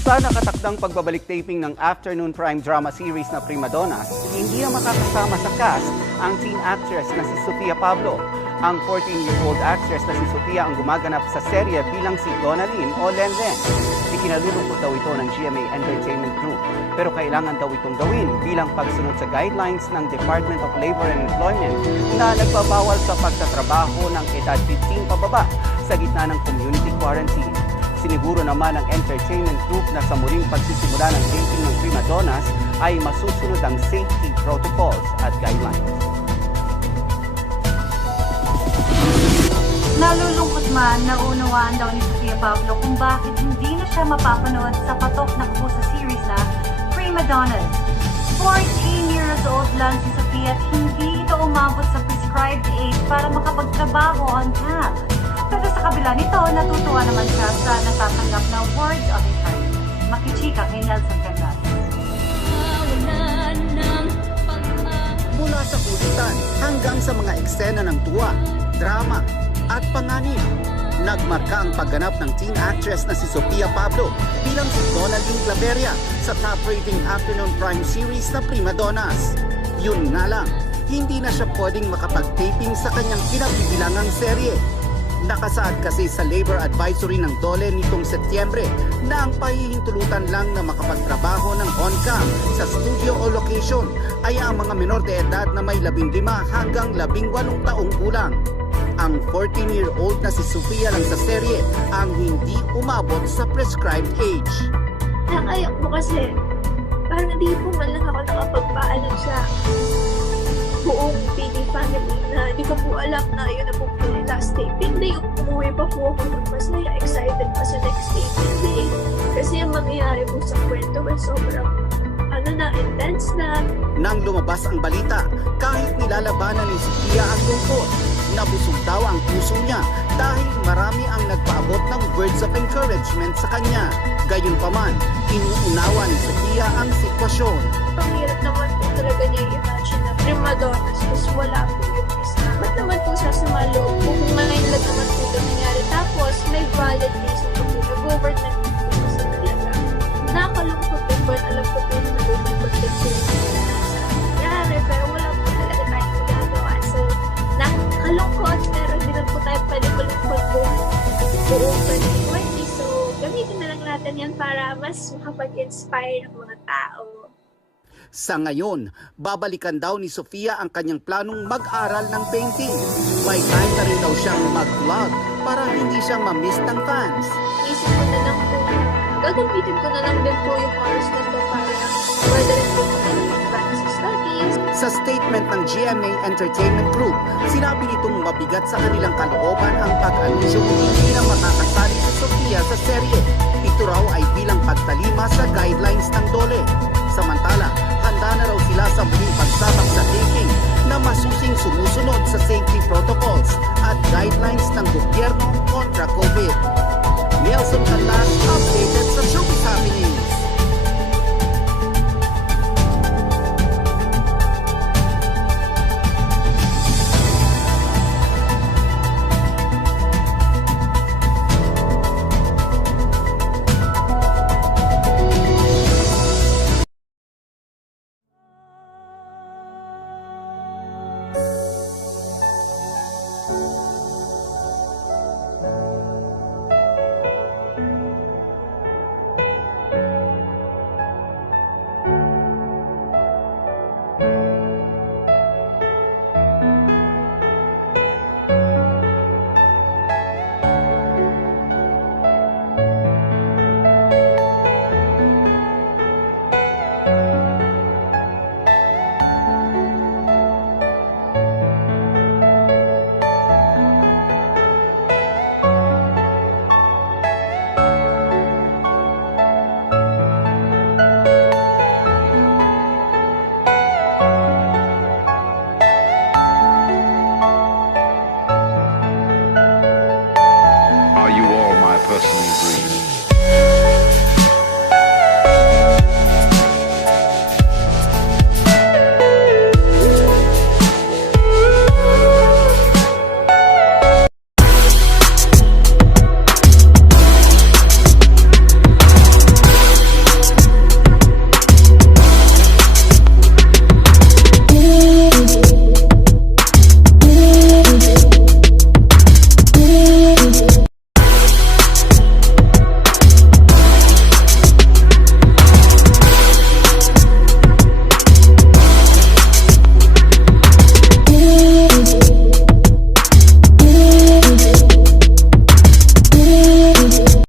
Sa nakatakdang pagbabalik taping ng afternoon prime drama series na Prima Donnas, hindi na makakasama sa cast ang teen actress na si Sofia Pablo. Ang 14-year-old actress na si Sofia ang gumaganap sa serye bilang si Donalyn o Lenlen. Ikinalulungkot daw ito ng GMA Entertainment Group. Pero kailangan daw itong gawin bilang pagsunod sa guidelines ng Department of Labor and Employment na nagbabawal sa pagtatrabaho ng edad 15 pababa sa gitna ng community quarantine. Siniguro naman ng entertainment group na sa muling pagsisimula ng taping ng Prima Donnas ay masusunod ang safety protocols at guidelines. Nalulungkot man na unawaan daw ni Sofia Pablo kung bakit hindi na siya mapapanood sa patok na sa series na Prima Donnas. 14 years old lang si Sofia at hindi ito umabot sa prescribed age para makapagtrabaho on cam. Pero sa kabila nito, natutuwa naman siya sa natatanggap na words of encouragement. Makichika kay Nelson Canlas. Mula sa kulitan hanggang sa mga eksena ng tuwa, drama at panganib, nagmarka ang pagganap ng teen actress na si Sofia Pablo bilang si Donalyn Claveria sa top-rating afternoon prime series na Prima Donnas. Yun nga lang, hindi na siya pwedeng makapag-taping sa kanyang kinabibilangang serye. Nakasaad kasi sa labor advisory ng DOLE nitong Setyembre na ang pahihintulutan lang na makapagtrabaho ng on-cam sa studio o location ay ang mga menor de edad na may 15 hanggang 18 taong gulang. Ang 14-year-old na si Sofia lang sa serye ang hindi umabot sa prescribed age. Nakayak mo kasi parang hindi po man lang ako nakapagpaalam sa buong PD family na hindi ko po alam na yun na po po yung last taping day. Umuwi pa po ako ng masaya, excited pa sa next taping day. Kasi yung mangyayari po sa kwento ay sobrang intense na. Nang lumabas ang balita, kahit nilalabanan ni Sofia ang lungkot, nabusog daw ang puso niya dahil marami ang nagpaabot ng words of encouragement sa kanya. Gayunpaman, inuunawa ni Sofia ang sitwasyon. Ang hirap naman po talaga niya i-imagine na Prima Donnas tapos wala po yung isa. Ba't naman po sasama loob po kung malain lang naman po ito nangyari. Tapos may valid reason po po nag-over na po sa talaga. Nakakalungkot po ba? Alam ko po na nalulungkot din po nangyari. Pero wala po talaga tayong magagawa. So, nakakalungkot pero hindi lang po tayo pwede malungkot po buong 2020. So, gamitin na lang natin yan para mas makapag-inspire ng mga tao. Sa ngayon, babalikan daw ni Sofia ang kanyang planong mag-aral ng painting. May time na rin daw siyang mag-vlog para hindi siya ma-miss ng fans. Isip ko na lang po, gagamitin ko na lang din po yung oras na to para pwede rin po mag-advance sa studies. Sa statement ng GMA Entertainment Group, sinabi nitong mabigat sa kanilang kalooban ang pag-anunsyo hindi na makakasali si Sofia sa serye. Ito raw ay bilang pagtalima sa guidelines ng DOLE. Samantala, handa na raw sila sa muling pagsabak sa taping na masusing sumusunod sa safety protocols at guidelines ng gobyerno kontra COVID. Nelson Canlas, updated sa Showbiz Happenings. Are you all my personal dreams?